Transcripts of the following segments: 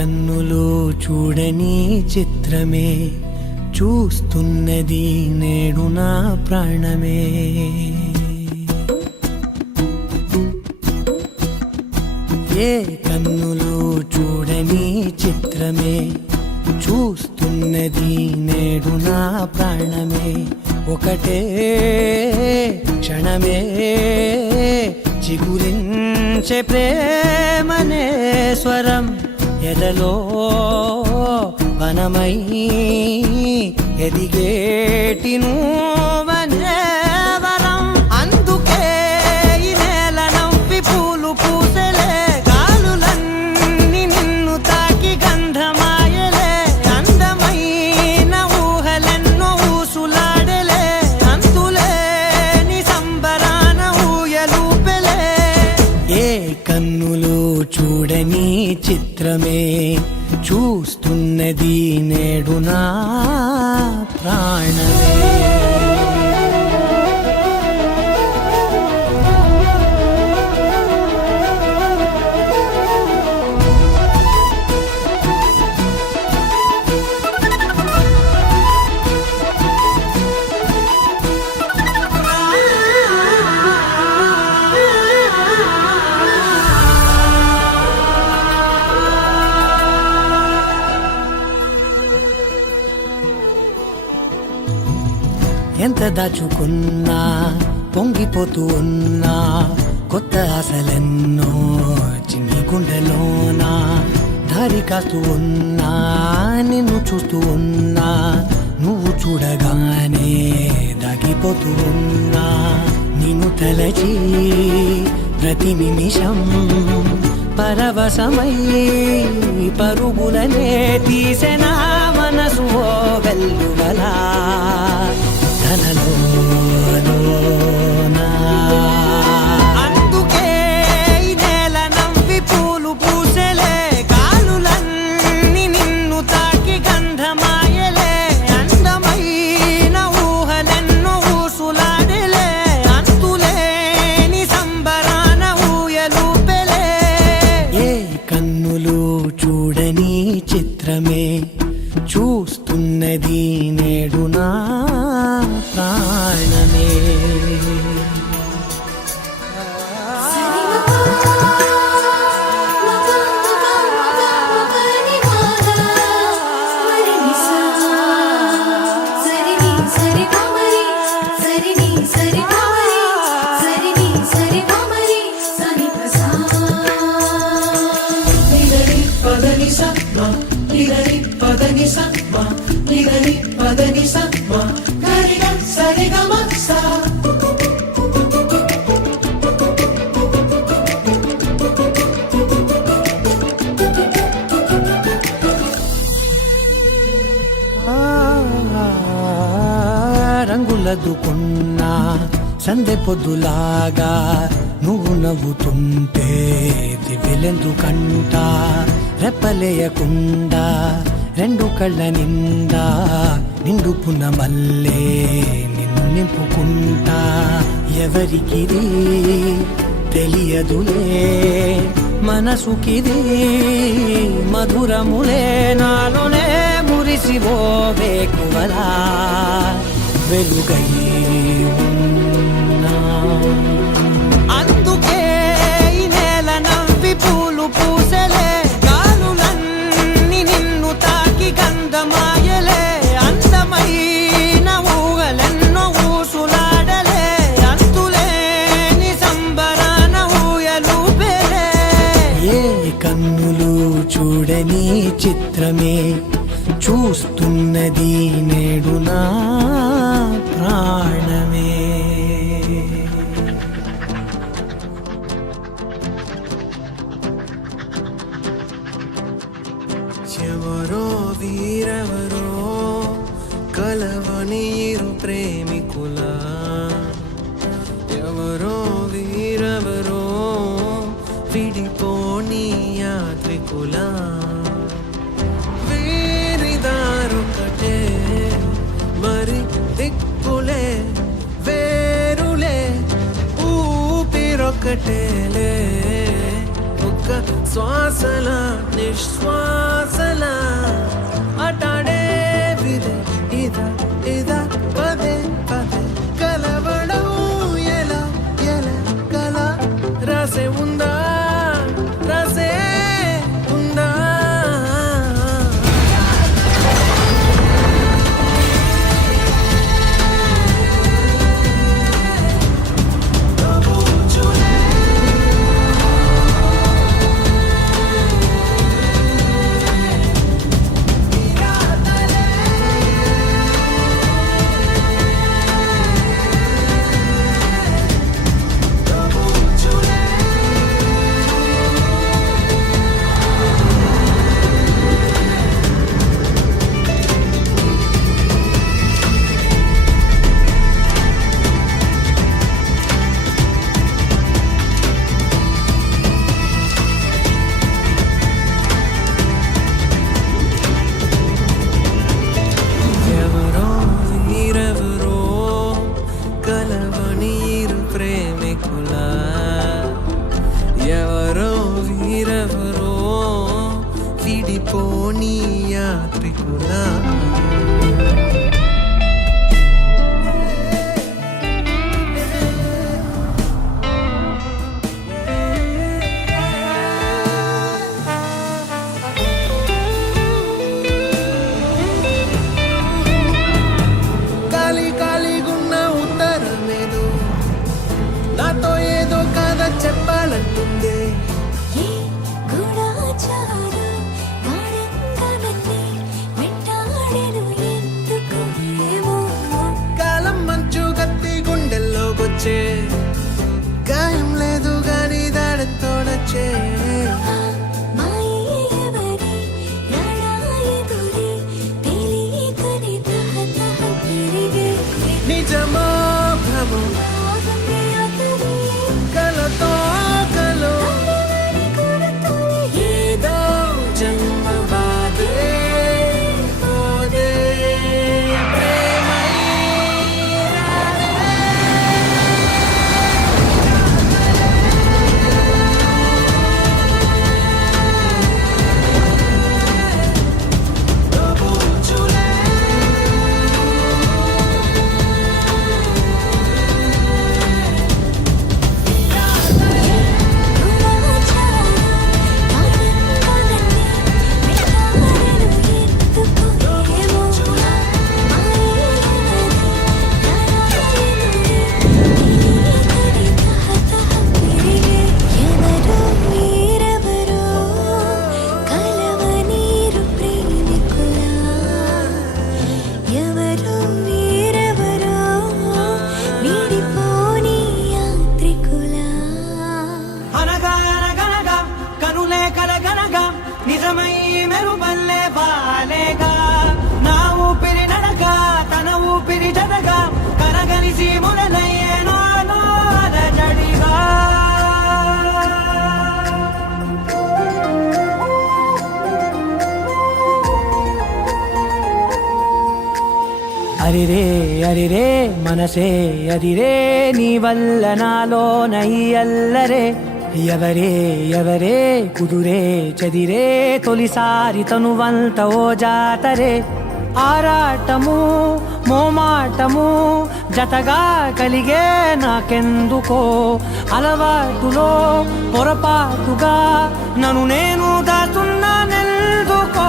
కన్నులు చూడని చిత్రమే చూస్తున్నది నేడు నా ప్రాణమే. ఏ కన్నులు చూడని చిత్రమే చూస్తున్నది నేడు నా ప్రాణమే. ఒకటే క్షణమే చిగురించే ప్రేమనే స్వరం ఎదలో వనమై ఎదిగేటి నువ్వనే వరం. అందుకే ఈ నేల నవ్వి పూలు పూసలే, గాలులన్నీ నిన్ను తాకి గంధమాయలే. అందమైన ఊహలెన్నో ఊసులాడలే, అంతులేని సంబరాన ఊయలూపెలే. ఏ కన్నులు చూడని చిత్రమే చూస్తున్నది నేడు నా ప్రాణమే. ఎంత దాచుకున్నా పొంగిపోతూ ఉన్నా, కొత్త ఆశలెన్నో చిన్ని గుండెలోనా. దారి కాస్తూ ఉన్నా, నిన్ను చూస్తూ ఉన్నా, నువ్వు చూడగానే దాగిపోతూ ఉన్నా. నిన్ను తలచి ప్రతి నిమిషం పరవశమై పరుగులనే తీసెనా మనసు ఓ వెల్లువలా. అందుకే ఈ నేల నవ్వి పూలు పూసలే, గాలులన్నీ నిన్ను తాకి గంధమాయలే. అందమైన ఊహలెన్నో ఊసులాడలే, అంతులేని సంబరాన ఊయలూపెలే. ఏ కన్నులు చూడని చిత్రమే చూస్తున్నది నేడు నా ప్రాణమే. రంగులదుకున్నా సందె పొద్దులాగా నువ్వు నవ్వుతుంటే దివ్యలెందుకంట. రెప్పలేయకుండా రెండు కళ్ళ నిండా నిండుకున్న మల్లే నిన్ను నింపుకుంటా. ఎవరికిది తెలియదులే మనసుకిది మధురములే, నాలోనే మురిసివో వేకువలా వెలుగై ఉన్నా. అందుకే ఈ నేల నవ్వి పూలు పూసలే, గాలులన్నీ నిన్ను తాకి గంధమాయలే. అందమైన ఊహలెన్నో ఊసులాడలే, అంతులేని సంబరాన ఊయలూపెలే. ఏ కన్నులు చూడని చిత్రమే చూస్తున్నది నేడు నా ప్రాణమే. ఎవరో వీరెవరో కలవని ఇరు ప్రేమికుల, ఎవరో వీరెవరో విడిపోని యాత్రికుల. వీరిదారొకటే మరి దిక్కులే వేరులే, ఊపిరొకటేలే. ఒక శ్వాసల నిశ్వాసల అటాడే విదే ఇదా ఇదా పదే పదే కలవడం ఎలా ఎలా కల రాసే ఉందా రాసే ఉందా ఎవరో వీరెవరో విడిపోని యాత్రికులా ఖాళీ ఖాళీగున్న ఉత్తరమేదో నాతో ఏదో కథ చెప్పాలంటుందే కాలం మంచు కత్తి గుండెల్లోకొచ్చే గాయం లేదు గాని దాడంతో నచ్చే నిజమో భ్రమో కలతో కలో ఏదో జన్మ బాధే పోదే ప్రేమై నిజమై మెరుపల్లే బాలేగా నా ఊపిరి నడక తన ఊపిరి జడగా కనగలిసి మురలయ్యే నాలో అలజడిగా అరిరే అరిరే మనసే అరిరే నీ వల్ల నాలో నై అల్లరే ఎవరే ఎవరే కుదురే చదిరే తొలిసారి తనువంత ఓ జాతరే ఆరాటము మోమాటము జతగా కలిగే నాకెందుకో అలవాటులో పొరపాటుగా నన్ను నేను దాచున్నానెందుకో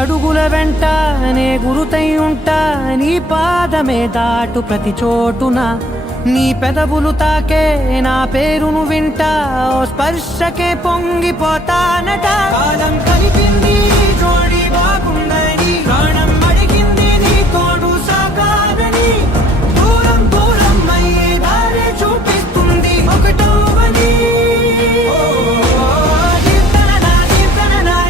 అడుగుల వెంట నే గురుతై ఉంటా నీ పాదమే దాటు ప్రతి చోటున నీ పెదవులు తాకే నా పేరును వింటా, ఓ స్పర్శకే పొంగిపోతానట. కాలం కలిపింది జోడి బాగుందని, ప్రాణం అడిగింది నీ తోడు సాగాలని. దూరం దూరం అయ్యే దారి చూపిస్తుంది ఒకటోవని.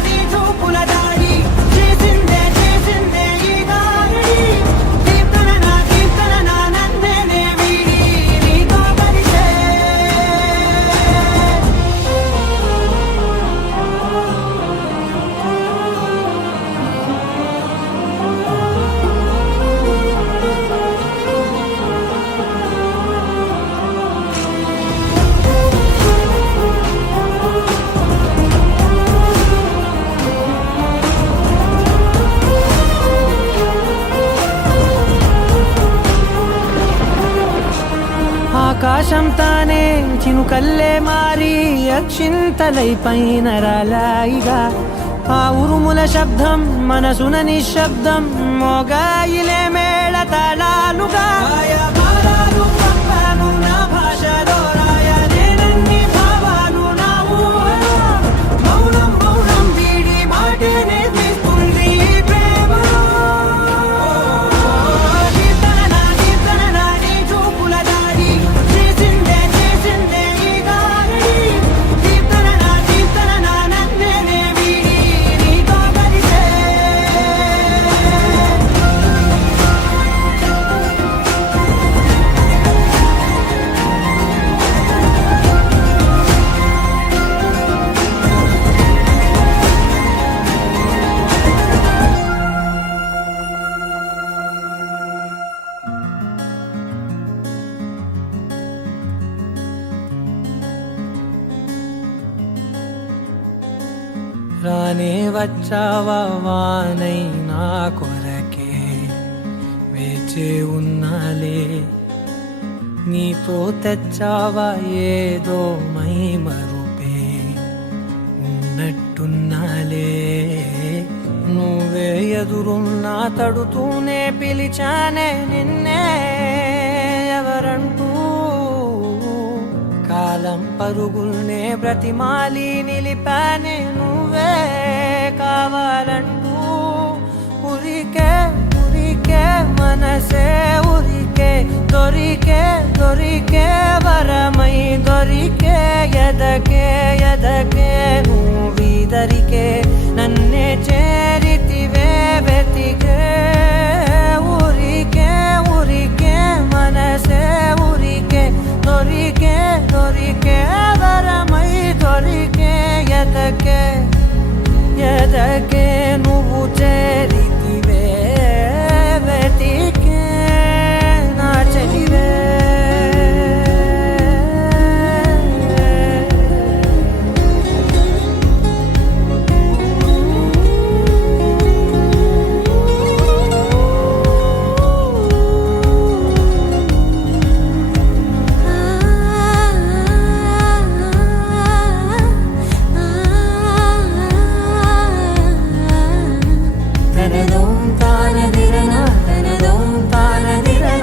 నీ చూపుల దాడి చేసిందే చేసిందే ఈ దారి. కీర్తన నా నన్నే వీడి నీతో కలిసే. ఆకాశం తానే చినుకల్లే మారి అక్షింతలై పైన రాలాయిగా. ఆ ఉరుముల శబ్దం మనసున నిశ్శబ్దం, మోగాయిలే మేళ తాళాలుగా. భారాలు పంపాను నా భాషలో, రాయలేనన్ని భావాలు నా ఊహలో. మౌనం మౌనం వీడి మాటే నేర్పిస్తుంది ప్రేమలో. కీర్తన నీ చూపుల దాడి చేసిందే చేసిందే ఈ దారి. కీర్తన నా నన్నే వీడి నీతో కలిసే. రానే వచ్చావా వానై నా కొరకే, వేచే ఉన్నాలే. నీతో తెచ్చావా ఏదో మై మరుపే, ఉన్నట్టున్నాలే. నువ్వే ఎదురున్నా తడుతూనే పిలిచానే నిన్నే ఎవరంటూ. కాలం పరుగుల్నే బ్రతిమాలి నిలిపానే నువ్వే కావాలంటూ. ఉరికే ఉరికే మనసే ఉరికే, దొరికే దొరికే వరమై దొరికే. ఎదకే ఎదకే నువ్వీదరికే, నన్నే చేరితివే వెతికే. ఊరికే ఊరికే మనసే ఊరికే, దొరికే దొరికే వరమై దొరికే. ఎదకే ఎదకే